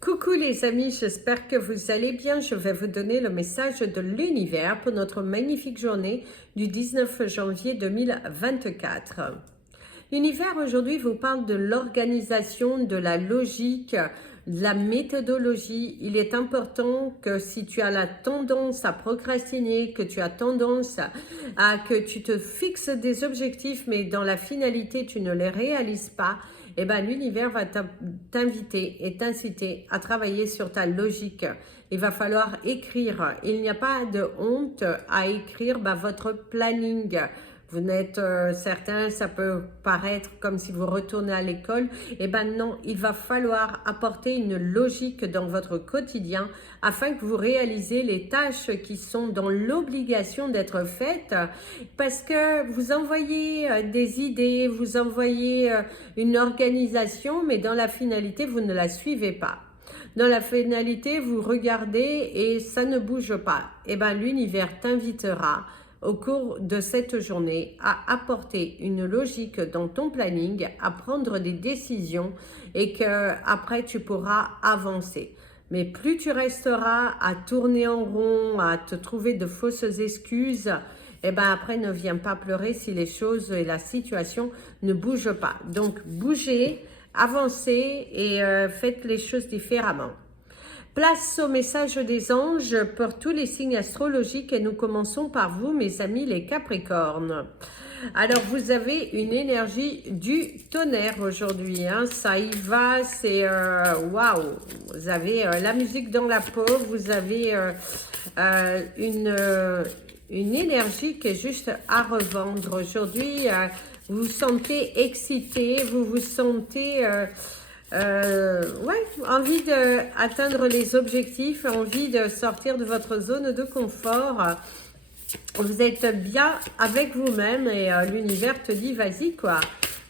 Coucou les amis, j'espère que vous allez bien. Je vais vous donner le message de l'univers pour notre magnifique journée du 19 janvier 2024. L'univers aujourd'hui vous parle de l'organisation, de la logique, de la méthodologie. Il est important que si tu as la tendance à procrastiner, que tu as tendance à que tu te fixes des objectifs mais dans la finalité tu ne les réalises pas, eh ben, l'univers va t'inviter et t'inciter à travailler sur ta logique. Il va falloir écrire. Il n'y a pas de honte à écrire votre planning. Vous n'êtes certains, ça peut paraître comme si vous retournez à l'école. Eh ben non, il va falloir apporter une logique dans votre quotidien afin que vous réalisez les tâches qui sont dans l'obligation d'être faites, parce que vous envoyez des idées, vous envoyez une organisation, mais dans la finalité, vous ne la suivez pas. Dans la finalité, vous regardez et ça ne bouge pas. Eh ben l'univers t'invitera au cours de cette journée à apporter une logique dans ton planning, à prendre des décisions et que après tu pourras avancer. Mais plus tu resteras à tourner en rond, à te trouver de fausses excuses, et ben après ne viens pas pleurer si les choses et la situation ne bougent pas. Donc bougez, avancez et faites les choses différemment. Place au message des anges pour tous les signes astrologiques et nous commençons par vous, mes amis les Capricornes. Alors, vous avez une énergie du tonnerre aujourd'hui, hein, ça y va, c'est waouh. Vous avez la musique dans la peau, vous avez une énergie qui est juste à revendre. Aujourd'hui, vous vous sentez excité, vous vous sentez... ouais, envie d'atteindre les objectifs, envie de sortir de votre zone de confort. Vous êtes bien avec vous-même et l'univers te dit vas-y quoi.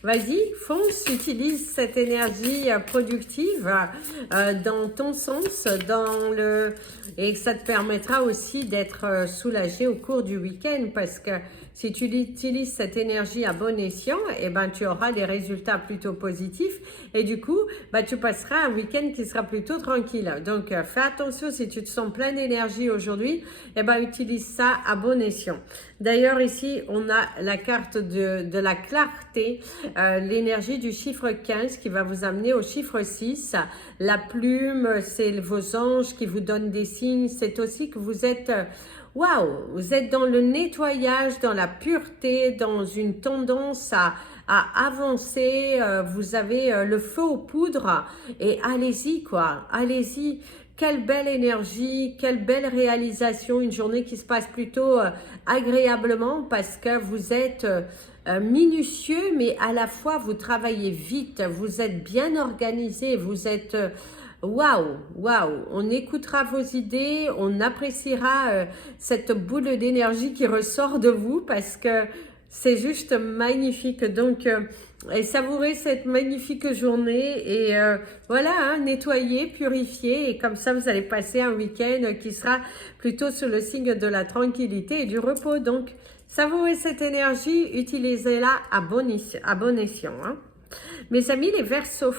Vas-y, fonce, utilise cette énergie productive dans ton sens, et ça te permettra aussi d'être soulagé au cours du week-end, parce que si tu utilises cette énergie à bon escient, eh ben, tu auras des résultats plutôt positifs et du coup, tu passeras un week-end qui sera plutôt tranquille. Donc, fais attention si tu te sens plein d'énergie aujourd'hui, eh ben, utilise ça à bon escient. D'ailleurs, ici, on a la carte de la clarté, l'énergie du chiffre 15 qui va vous amener au chiffre 6. La plume, c'est vos anges qui vous donnent des signes. C'est aussi que vous êtes... Waouh, vous êtes dans le nettoyage, dans la pureté, dans une tendance à avancer, vous avez le feu aux poudres et allez-y quoi, allez-y. Quelle belle énergie, quelle belle réalisation, une journée qui se passe plutôt agréablement parce que vous êtes minutieux mais à la fois vous travaillez vite, vous êtes bien organisé, vous êtes... Waouh, waouh, on écoutera vos idées, on appréciera cette boule d'énergie qui ressort de vous parce que c'est juste magnifique. Donc, savourez cette magnifique journée et voilà, hein, nettoyer, purifier et comme ça vous allez passer un week-end qui sera plutôt sous le signe de la tranquillité et du repos. Donc, savourez cette énergie, utilisez-la à bon escient. Hein. Mes amis, les Verseaux.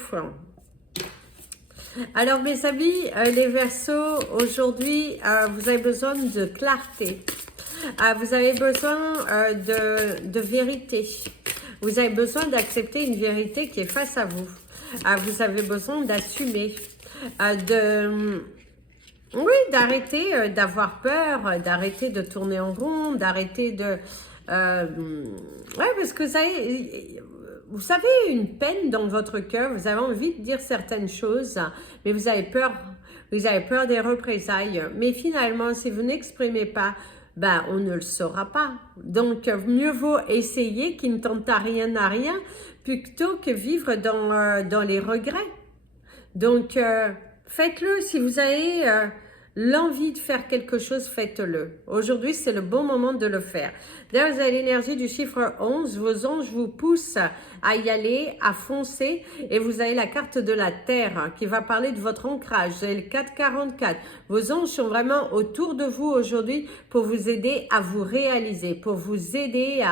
Alors mes amis, les Verseaux, aujourd'hui, vous avez besoin de clarté, vous avez besoin de vérité, vous avez besoin d'accepter une vérité qui est face à vous, vous avez besoin d'assumer, oui, d'arrêter d'avoir peur, d'arrêter de tourner en rond, d'arrêter de... ouais, parce que vous avez une peine dans votre cœur, vous avez envie de dire certaines choses, mais vous avez peur des représailles. Mais finalement, si vous n'exprimez pas, on ne le saura pas. Donc, mieux vaut essayer qui ne tente à rien, plutôt que vivre dans les regrets. Donc, faites-le. Si vous avez l'envie de faire quelque chose, faites-le. Aujourd'hui, c'est le bon moment de le faire. D'ailleurs, vous avez l'énergie du chiffre 11. Vos anges vous poussent à y aller, à foncer. Et vous avez la carte de la Terre qui va parler de votre ancrage. Vous avez le 444. Vos anges sont vraiment autour de vous aujourd'hui pour vous aider à vous réaliser, pour vous aider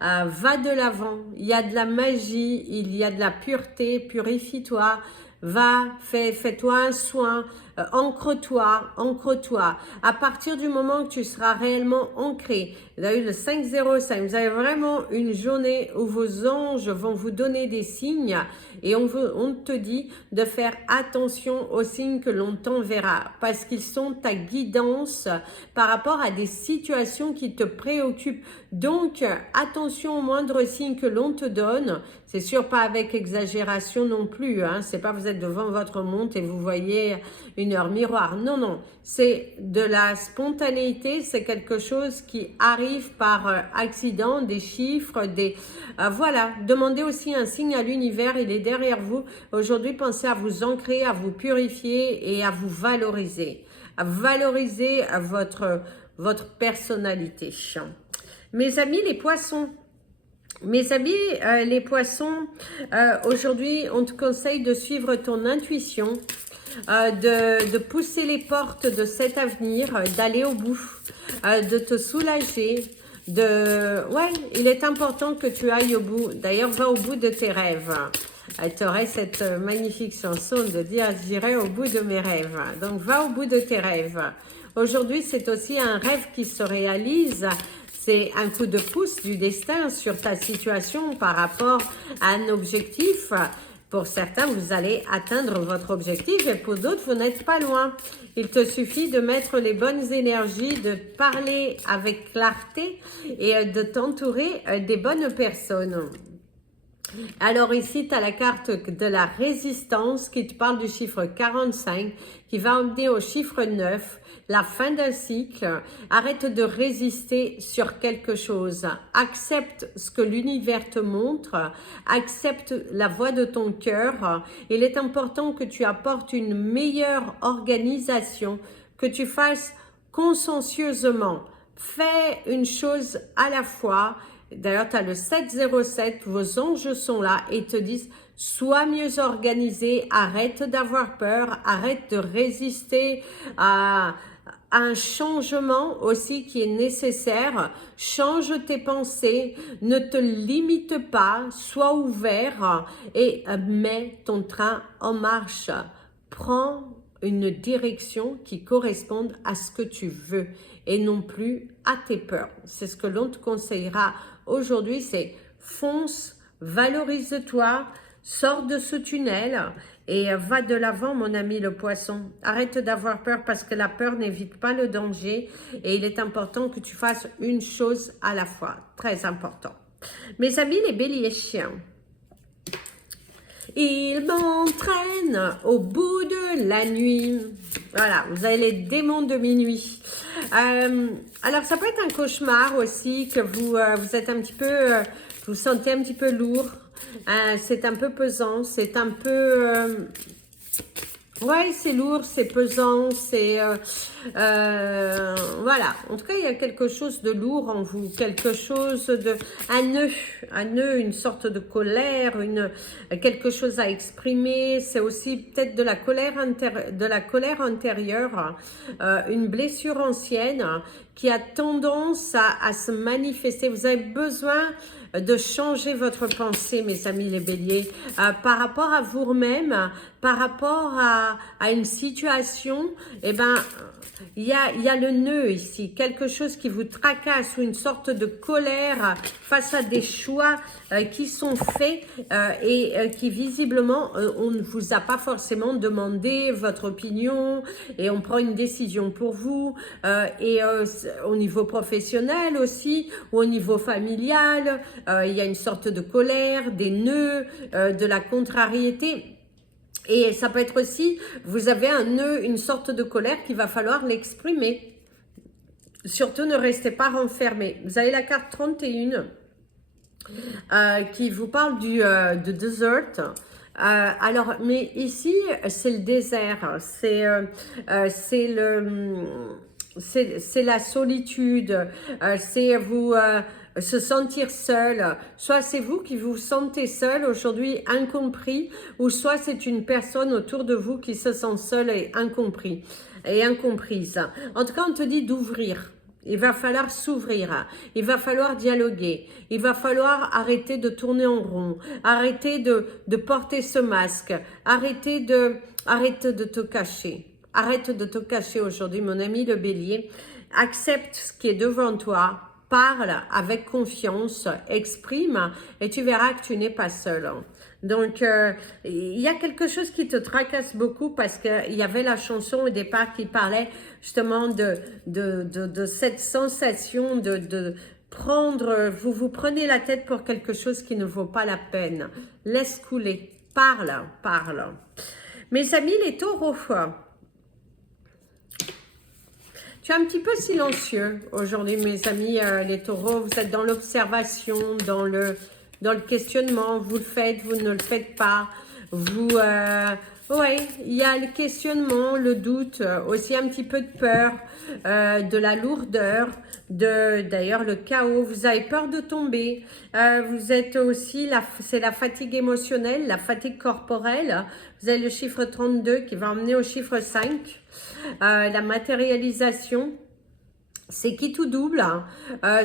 à va de l'avant. Il y a de la magie, il y a de la pureté, purifie-toi. Va, fais-toi un soin, ancre-toi, ancre-toi. À partir du moment que tu seras réellement ancré, vous avez eu le 505, vous avez vraiment une journée où vos anges vont vous donner des signes et on te dit de faire attention aux signes que l'on t'enverra parce qu'ils sont ta guidance par rapport à des situations qui te préoccupent. Donc, attention aux moindres signes que l'on te donne. C'est sûr, pas avec exagération non plus. Hein. C'est pas vous êtes devant votre montre et vous voyez une heure miroir. Non, non. C'est de la spontanéité. C'est quelque chose qui arrive par accident, des chiffres, des... voilà. Demandez aussi un signe à l'univers. Il est derrière vous. Aujourd'hui, pensez à vous ancrer, à vous purifier et à vous valoriser. À valoriser votre personnalité. Mes amis, les poissons. Mes amis, les poissons, aujourd'hui, on te conseille de suivre ton intuition, de pousser les portes de cet avenir, d'aller au bout, de te soulager. Ouais, il est important que tu ailles au bout. D'ailleurs, va au bout de tes rêves. Tu aurais cette magnifique chanson de dire « J'irai au bout de mes rêves ». Donc, va au bout de tes rêves. Aujourd'hui, c'est aussi un rêve qui se réalise. C'est un coup de pouce du destin sur ta situation par rapport à un objectif. Pour certains, vous allez atteindre votre objectif et pour d'autres, vous n'êtes pas loin. Il te suffit de mettre les bonnes énergies, de parler avec clarté et de t'entourer des bonnes personnes. Alors ici, tu as la carte de la résistance qui te parle du chiffre 45, qui va emmener au chiffre 9, la fin d'un cycle. Arrête de résister sur quelque chose. Accepte ce que l'univers te montre. Accepte la voix de ton cœur. Il est important que tu apportes une meilleure organisation, que tu fasses consciencieusement. Fais une chose à la fois. D'ailleurs, tu as le 707, vos anges sont là et te disent « Sois mieux organisé, arrête d'avoir peur, arrête de résister à un changement aussi qui est nécessaire. Change tes pensées, ne te limite pas, sois ouvert et mets ton train en marche. Prends une direction qui corresponde à ce que tu veux et non plus à tes peurs. C'est ce que l'on te conseillera aujourd'hui, c'est fonce, valorise-toi, sors de ce tunnel et va de l'avant mon ami le poisson. Arrête d'avoir peur parce que la peur n'évite pas le danger et il est important que tu fasses une chose à la fois, très important. Mes amis les béliers, il m'entraîne au bout de la nuit. Voilà, vous avez les démons de minuit. Alors, ça peut être un cauchemar aussi, que vous êtes un petit peu, vous sentez un petit peu lourd. C'est un peu pesant, c'est un peu... ouais, c'est lourd, c'est pesant, c'est... voilà, en tout cas, il y a quelque chose de lourd en vous, quelque chose de... un nœud, une sorte de colère, quelque chose à exprimer. C'est aussi peut-être de la colère intérieure, une blessure ancienne qui a tendance à se manifester. Vous avez besoin de changer votre pensée, mes amis les béliers, par rapport à vous-même, par rapport à une situation. Eh ben, il y a le nœud ici, quelque chose qui vous tracasse ou une sorte de colère face à des choix qui sont faits et qui visiblement, on ne vous a pas forcément demandé votre opinion et on prend une décision pour vous et au niveau professionnel aussi ou au niveau familial, il y a une sorte de colère, des nœuds, de la contrariété. Et ça peut être aussi, vous avez un nœud, une sorte de colère qu'il va falloir l'exprimer. Surtout, ne restez pas renfermé. Vous avez la carte 31 qui vous parle de desert. Alors, mais ici, c'est le désert. C'est la solitude. C'est vous... se sentir seul, soit c'est vous qui vous sentez seul aujourd'hui, incompris, ou soit c'est une personne autour de vous qui se sent seule et incompris et incomprise. En tout cas, on te dit d'ouvrir. Il va falloir s'ouvrir, il va falloir dialoguer, il va falloir arrêter de tourner en rond, arrêter de porter ce masque, arrête de te cacher. Arrête de te cacher aujourd'hui, mon ami le bélier. Accepte ce qui est devant toi, parle avec confiance, exprime et tu verras que tu n'es pas seul. Donc, il y a quelque chose qui te tracasse beaucoup parce qu'il y avait la chanson au départ qui parlait justement de cette sensation de prendre, vous prenez la tête pour quelque chose qui ne vaut pas la peine. Laisse couler, parle. Mes amis les taureaux, tu es un petit peu silencieux aujourd'hui, mes amis les taureaux. Vous êtes dans l'observation, dans le questionnement. Vous le faites, vous ne le faites pas. Ouais, il y a le questionnement, le doute, aussi un petit peu de peur, de la lourdeur, d'ailleurs le chaos. Vous avez peur de tomber. Vous êtes aussi, c'est la fatigue émotionnelle, la fatigue corporelle. Vous avez le chiffre 32 qui va emmener au chiffre 5. La matérialisation, c'est qui tout double,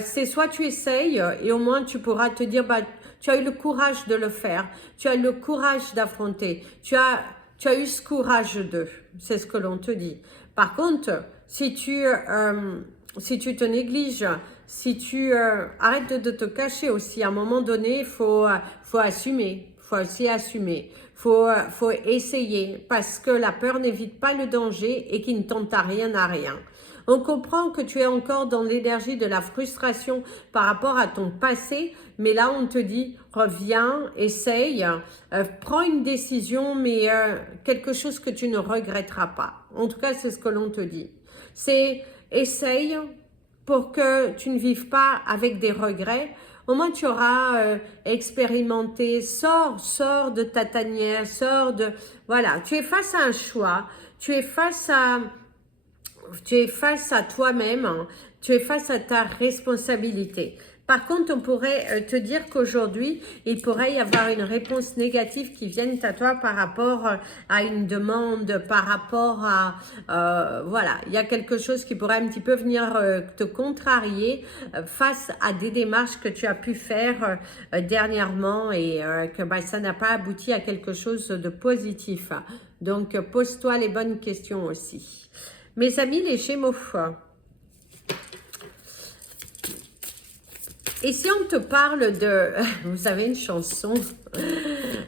c'est soit tu essayes et au moins tu pourras te dire, bah, tu as eu le courage de le faire, tu as eu le courage d'affronter, tu as eu ce courage de, c'est ce que l'on te dit. Par contre, si tu te négliges, si tu arrêtes de te cacher aussi, à un moment donné, il faut assumer, faut aussi assumer. Faut essayer parce que la peur n'évite pas le danger et qui ne tente à rien. On comprend que tu es encore dans l'énergie de la frustration par rapport à ton passé, mais là on te dit reviens, essaye, prends une décision, mais quelque chose que tu ne regretteras pas. En tout cas, c'est ce que l'on te dit. C'est essaye pour que tu ne vives pas avec des regrets. Au moins, tu auras expérimenté, sors de ta tanière, voilà, tu es face à un choix, tu es face à toi-même, hein, tu es face à ta responsabilité. Par contre, on pourrait te dire qu'aujourd'hui, il pourrait y avoir une réponse négative qui vienne à toi par rapport à une demande, par rapport à... voilà, il y a quelque chose qui pourrait un petit peu venir te contrarier face à des démarches que tu as pu faire dernièrement et que bah, ça n'a pas abouti à quelque chose de positif. Donc, pose-toi les bonnes questions aussi. Mes amis, les Gémeaux, et si on te parle de... Vous avez une chanson.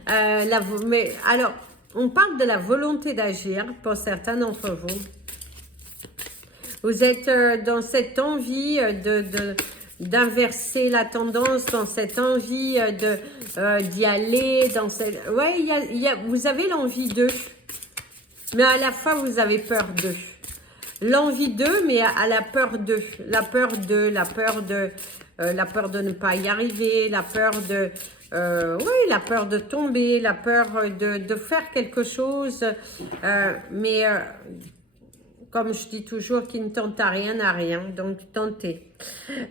Alors, on parle de la volonté d'agir pour certains d'entre vous. Vous êtes dans cette envie d'inverser la tendance, dans cette envie d'y aller. Ouais, vous avez l'envie d'eux, mais à la fois vous avez peur d'eux. L'envie d'eux, mais à la peur d'eux. La peur de ne pas y arriver, la peur de tomber, la peur de faire quelque chose, mais comme je dis toujours, qui ne tente à rien, donc tentez.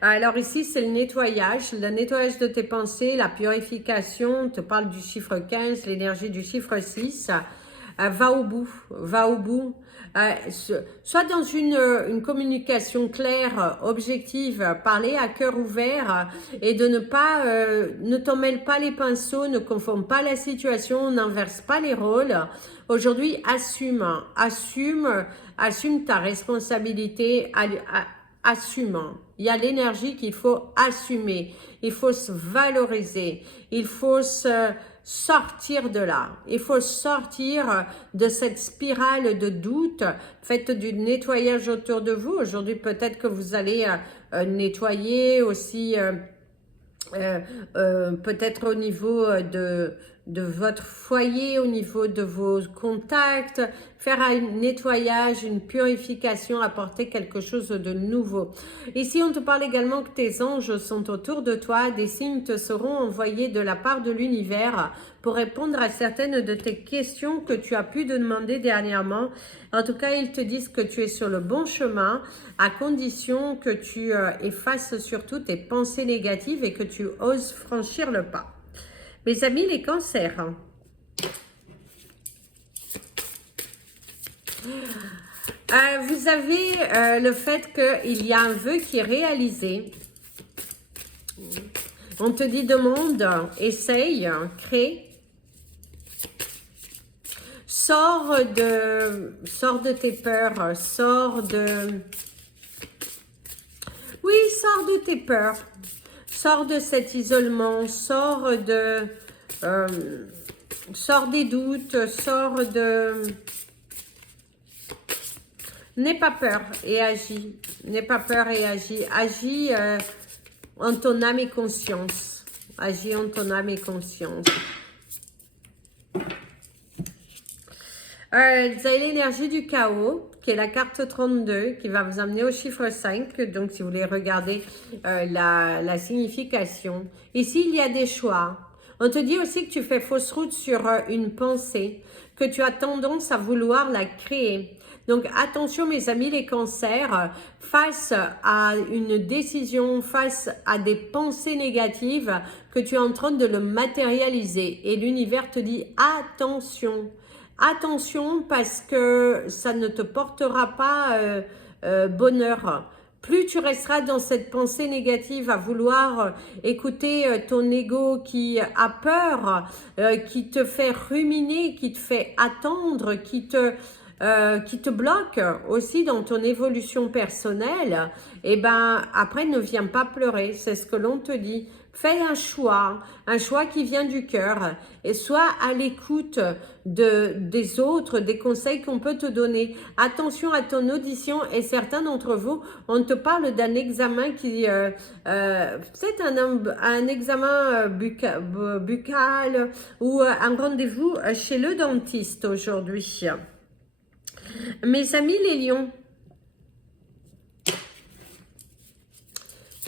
Alors ici, c'est le nettoyage de tes pensées, la purification, on te parle du chiffre 15, l'énergie du chiffre 6, va au bout. Soit dans une communication claire, objective, parler à cœur ouvert et de ne t'en mêle pas les pinceaux, ne confonde pas la situation, n'inverse pas les rôles. Aujourd'hui, assume ta responsabilité, assume. Il y a l'énergie qu'il faut assumer, il faut se valoriser, il faut sortir de là. Il faut sortir de cette spirale de doute. Faites du nettoyage autour de vous. Aujourd'hui, peut-être que vous allez nettoyer aussi, peut-être au niveau de votre foyer, au niveau de vos contacts, faire un nettoyage, une purification, apporter quelque chose de nouveau. Ici, on te parle également que tes anges sont autour de toi, des signes te seront envoyés de la part de l'univers pour répondre à certaines de tes questions que tu as pu demander dernièrement. En tout cas, ils te disent que tu es sur le bon chemin, à condition que tu effaces surtout tes pensées négatives et que tu oses franchir le pas. Mes amis, les cancers. Vous avez le fait qu'il y a un vœu qui est réalisé. On te dit demande, essaye, crée. Sors de tes peurs, sors de... Oui, sors de tes peurs. Sors de cet isolement, sors des doutes, sors de... N'aie pas peur et agis. N'aie pas peur et agis. Agis en ton âme et conscience. Agis en ton âme et conscience. Vous avez l'énergie du chaos, qui est la carte 32, qui va vous amener au chiffre 5. Donc, si vous voulez regarder la signification. Ici, il y a des choix. On te dit aussi que tu fais fausse route sur une pensée, que tu as tendance à vouloir la créer. Donc, attention mes amis les cancers, face à une décision, face à des pensées négatives, que tu es en train de le matérialiser. Et l'univers te dit attention. Attention parce que ça ne te portera pas bonheur. Plus tu resteras dans cette pensée négative à vouloir écouter ton ego qui a peur, qui te fait ruminer, qui te fait attendre, qui te bloque aussi dans ton évolution personnelle, et ben après ne viens pas pleurer, c'est ce que l'on te dit. Fais un choix qui vient du cœur et sois à l'écoute des autres, des conseils qu'on peut te donner. Attention à ton audition et certains d'entre vous, on te parle d'un examen qui, peut-être un examen buccal ou un rendez-vous chez le dentiste aujourd'hui. Mes amis les lions,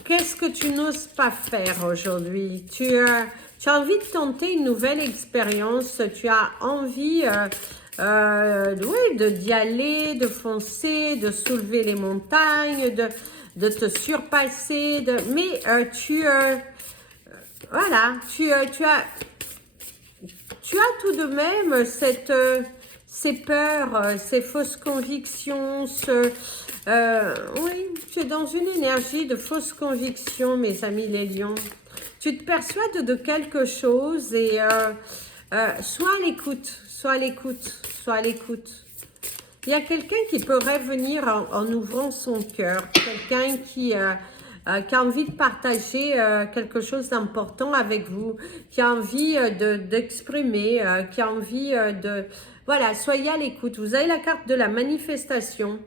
qu'est-ce que tu n'oses pas faire aujourd'hui? Tu as envie de tenter une nouvelle expérience, tu as envie oui, d'y aller, de foncer, de soulever les montagnes, de te surpasser, mais voilà, tu as tout de même ces peurs, ces fausses convictions, oui, tu es dans une énergie de fausses convictions, mes amis les lions. Tu te persuades de quelque chose et sois à l'écoute, sois à l'écoute, sois à l'écoute. Il y a quelqu'un qui pourrait venir en ouvrant son cœur, quelqu'un qui a envie de partager quelque chose d'important avec vous, qui a envie d'exprimer, qui a envie de... Voilà, soyez à l'écoute. Vous avez la carte de la manifestation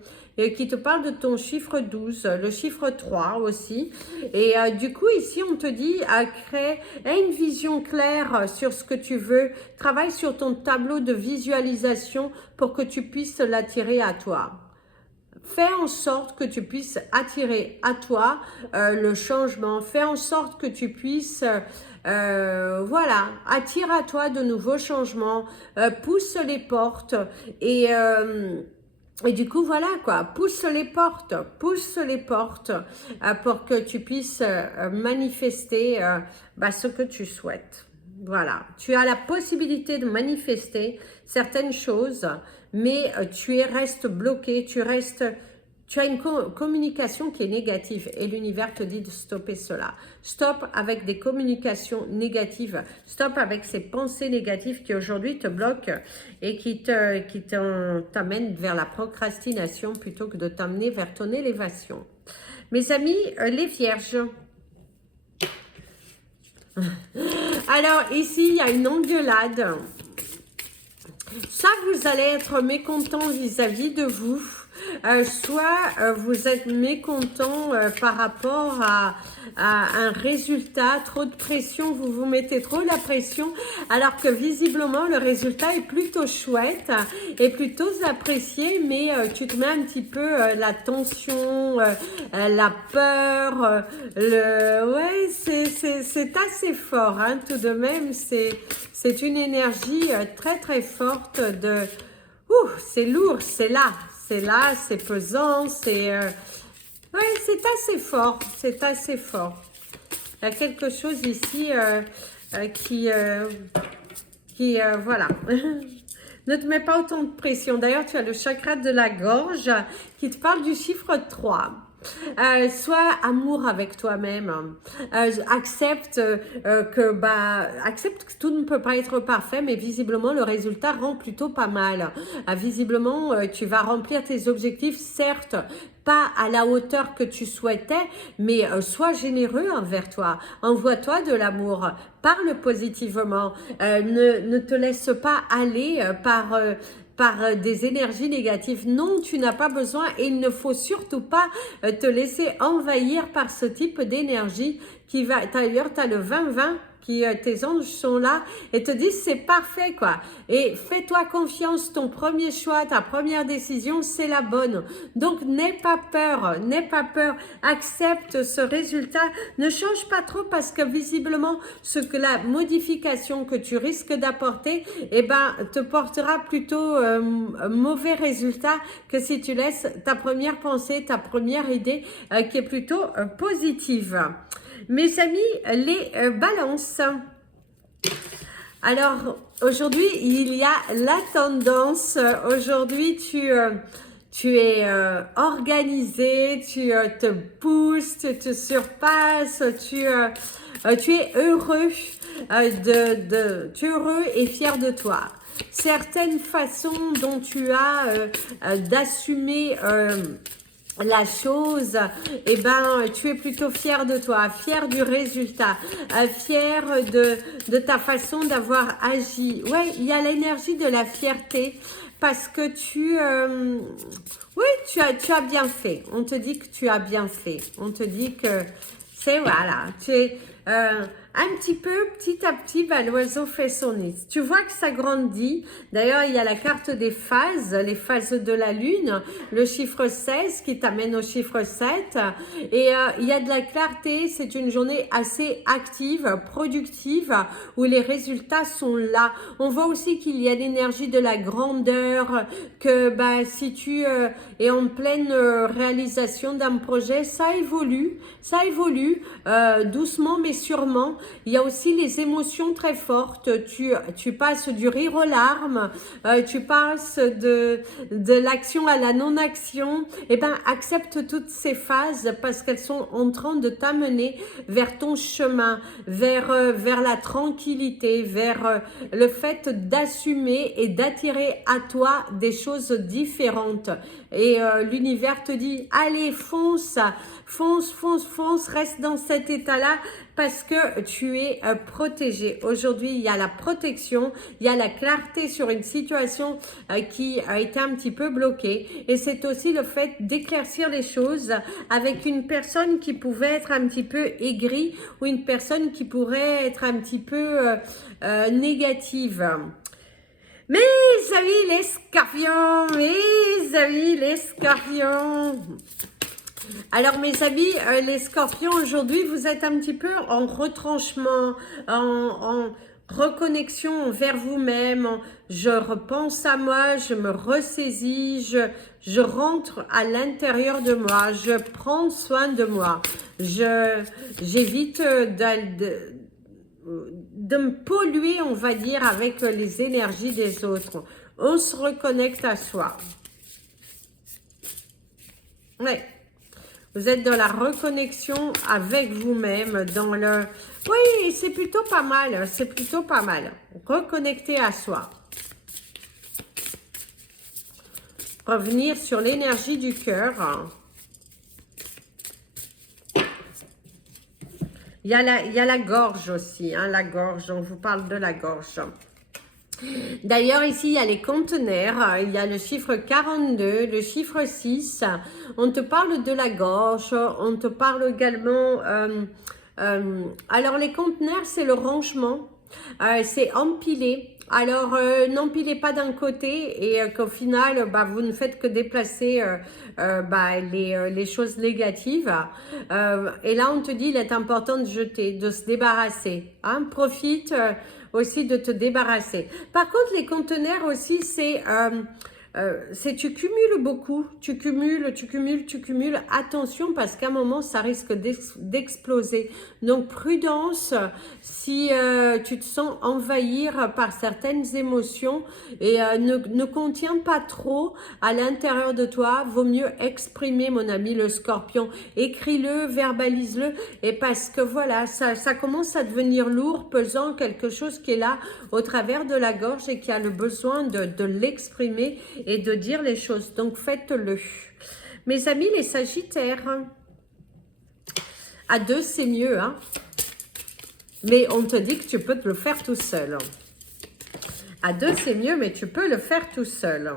qui te parle de ton chiffre 12, le chiffre 3 aussi. Et du coup, ici, on te dit, aie une vision claire sur ce que tu veux. Travaille sur ton tableau de visualisation pour que tu puisses l'attirer à toi. Fais en sorte que tu puisses attirer à toi le changement. Fais en sorte que tu puisses, voilà, attire à toi de nouveaux changements. Pousse les portes et du coup, voilà quoi, pousse les portes pour que tu puisses manifester ce que tu souhaites. Voilà, tu as la possibilité de manifester certaines choses, mais tu restes bloqué, tu as une communication qui est négative et l'univers te dit de stopper cela. Stop avec des communications négatives, stop avec ces pensées négatives qui aujourd'hui te bloquent et qui t'amènent vers la procrastination plutôt que de t'amener vers ton élévation. Mes amis, les vierges. Alors ici, il y a une engueulade. Soit vous allez être mécontent vis-à-vis de vous, soit vous êtes mécontent par rapport à un résultat, trop de pression, vous vous mettez trop la pression, alors que visiblement le résultat est plutôt chouette et plutôt apprécié, mais tu te mets un petit peu la tension, la peur, ouais, c'est assez fort, hein, tout de même, c'est une énergie très très forte de... c'est lourd, c'est là, c'est pesant, c'est... ouais, c'est assez fort, c'est assez fort. Il y a quelque chose ici qui voilà. Ne te mets pas autant de pression. D'ailleurs, tu as le chakra de la gorge qui te parle du chiffre 3. Sois amour avec toi-même. Accepte que tout ne peut pas être parfait, mais visiblement le résultat rend plutôt pas mal. Visiblement, tu vas remplir tes objectifs, certes, pas à la hauteur que tu souhaitais, mais sois généreux envers toi. Envoie-toi de l'amour. Parle positivement. Ne te laisse pas aller par des énergies négatives. Non, tu n'as pas besoin et il ne faut surtout pas te laisser envahir par ce type d'énergie qui va, d'ailleurs, tu as le 20-20 qui, tes anges sont là et te disent c'est parfait quoi. Et fais-toi confiance, ton premier choix, ta première décision, c'est la bonne. Donc n'aie pas peur, accepte ce résultat, ne change pas trop parce que visiblement la modification que tu risques d'apporter, eh ben, te portera plutôt mauvais résultat que si tu laisses ta première pensée, ta première idée qui est plutôt positive. Mes amis, les balances. Alors, aujourd'hui, il y a la tendance. Aujourd'hui, tu es organisé, tu te pousses, tu te surpasses, tu es heureux, tu es heureux et fier de toi. Certaines façons dont tu as d'assumer la chose, eh ben, tu es plutôt fier de toi, fier du résultat, fier de ta façon d'avoir agi. Ouais, il y a l'énergie de la fierté parce que oui, tu as bien fait. On te dit que tu as bien fait. On te dit que c'est voilà, tu es un petit peu, petit à petit, bah, l'oiseau fait son nid. Tu vois que ça grandit. D'ailleurs, il y a la carte des phases, les phases de la lune, le chiffre 16 qui t'amène au chiffre 7. Et il y a de la clarté, c'est une journée assez active, productive, où les résultats sont là. On voit aussi qu'il y a l'énergie de la grandeur, que bah, si tu es en pleine réalisation d'un projet, ça évolue doucement mais sûrement. Il y a aussi les émotions très fortes, tu passes du rire aux larmes, tu passes de l'action à la non-action. Eh ben, accepte toutes ces phases parce qu'elles sont en train de t'amener vers ton chemin, vers la tranquillité, vers le fait d'assumer et d'attirer à toi des choses différentes. Et l'univers te dit, allez, fonce, reste dans cet état-là parce que tu es protégé. Aujourd'hui, il y a la protection, il y a la clarté sur une situation qui a été un petit peu bloquée. Et c'est aussi le fait d'éclaircir les choses avec une personne qui pouvait être un petit peu aigrie ou une personne qui pourrait être un petit peu négative. Mes amis les scorpions. Alors mes amis, les scorpions, aujourd'hui, vous êtes un petit peu en retranchement, en reconnexion vers vous-même. Je repense à moi, je me ressaisis, je rentre à l'intérieur de moi, je prends soin de moi. J'évite de me polluer, on va dire, avec les énergies des autres. On se reconnecte à soi. Ouais. Vous êtes dans la reconnexion avec vous-même, dans le... Oui, c'est plutôt pas mal, c'est plutôt pas mal. Reconnecter à soi. Revenir sur l'énergie du cœur. Il y a la gorge aussi, hein, la gorge, on vous parle de la gorge. D'ailleurs, ici, il y a les conteneurs, il y a le chiffre 42, le chiffre 6. On te parle de la gorge, on te parle également... alors, les conteneurs, c'est le rangement, c'est empiler. Alors, n'empilez pas d'un côté et qu'au final, bah, vous ne faites que déplacer les choses négatives. Et là, on te dit, il est important de jeter, de se débarrasser. Hein, profite aussi de te débarrasser. Par contre, les conteneurs aussi, c'est c'est tu cumules beaucoup, tu cumules. Attention parce qu'à un moment, ça risque d'exploser. Donc, prudence si tu te sens envahir par certaines émotions et ne contiens pas trop à l'intérieur de toi. Vaut mieux exprimer, mon ami le scorpion. Écris-le, verbalise-le et parce que voilà, ça commence à devenir lourd, pesant, quelque chose qui est là au travers de la gorge et qui a le besoin de l'exprimer et de dire les choses. Donc, faites-le. Mes amis, les Sagittaires, à deux, c'est mieux, hein. Mais on te dit que tu peux te le faire tout seul. À deux, c'est mieux, mais tu peux le faire tout seul.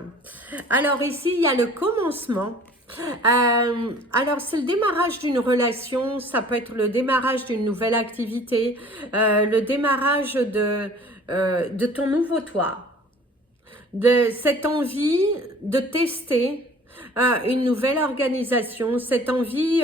Alors, ici, il y a le commencement. Alors, c'est le démarrage d'une relation. Ça peut être le démarrage d'une nouvelle activité. Le démarrage de ton nouveau toi. De cette envie de tester une nouvelle organisation, cette envie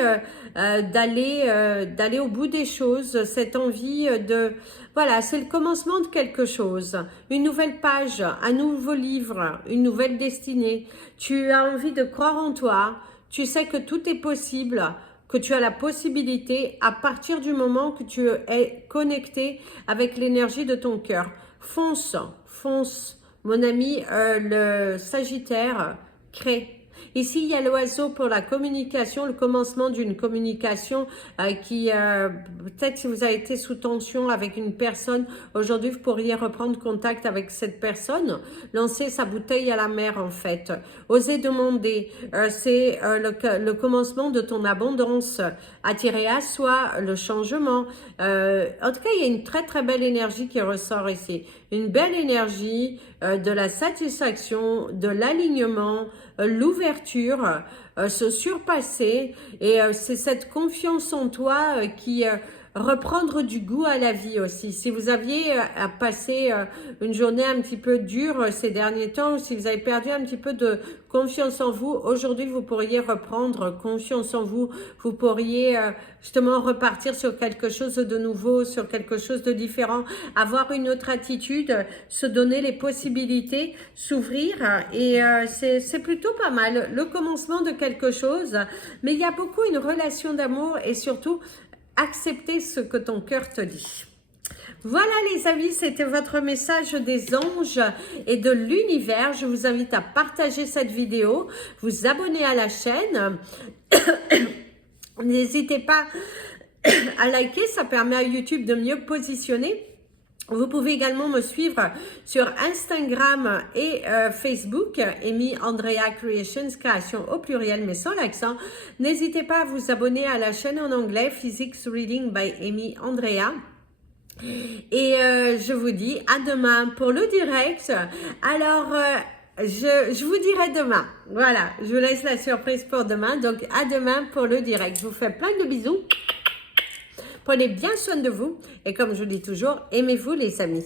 d'aller au bout des choses, cette envie de... Voilà, c'est le commencement de quelque chose, une nouvelle page, un nouveau livre, une nouvelle destinée. Tu as envie de croire en toi, tu sais que tout est possible, que tu as la possibilité à partir du moment que tu es connecté avec l'énergie de ton cœur. Fonce, fonce. Mon ami, le Sagittaire, crée. Ici, il y a l'oiseau pour la communication, le commencement d'une communication qui, peut-être si vous avez été sous tension avec une personne, aujourd'hui, vous pourriez reprendre contact avec cette personne, lancer sa bouteille à la mer, en fait. Oser demander, c'est le commencement de ton abondance, attirer à soi le changement. En tout cas, il y a une très, très belle énergie qui ressort ici. Une belle énergie de la satisfaction, de l'alignement, l'ouverture, se surpasser et c'est cette confiance en toi qui reprendre du goût à la vie aussi. Si vous aviez à passer une journée un petit peu dure ces derniers temps, ou si vous avez perdu un petit peu de confiance en vous, aujourd'hui vous pourriez reprendre confiance en vous, vous pourriez justement repartir sur quelque chose de nouveau, sur quelque chose de différent, avoir une autre attitude, se donner les possibilités, s'ouvrir et c'est plutôt pas mal, le commencement de quelque chose, mais il y a beaucoup une relation d'amour et surtout accepter ce que ton cœur te dit. Voilà les amis, c'était votre message des anges et de l'univers. Je vous invite à partager cette vidéo, vous abonner à la chaîne. N'hésitez pas à liker, ça permet à YouTube de mieux positionner. Vous pouvez également me suivre sur Instagram et Facebook, Amy Andrea Creations, création au pluriel mais sans l'accent. N'hésitez pas à vous abonner à la chaîne en anglais, Physics Reading by Amy Andrea. Et je vous dis à demain pour le direct. Alors, je vous dirai demain. Voilà, je vous laisse la surprise pour demain. Donc, à demain pour le direct. Je vous fais plein de bisous. Prenez bien soin de vous et comme je dis toujours, aimez-vous les amis.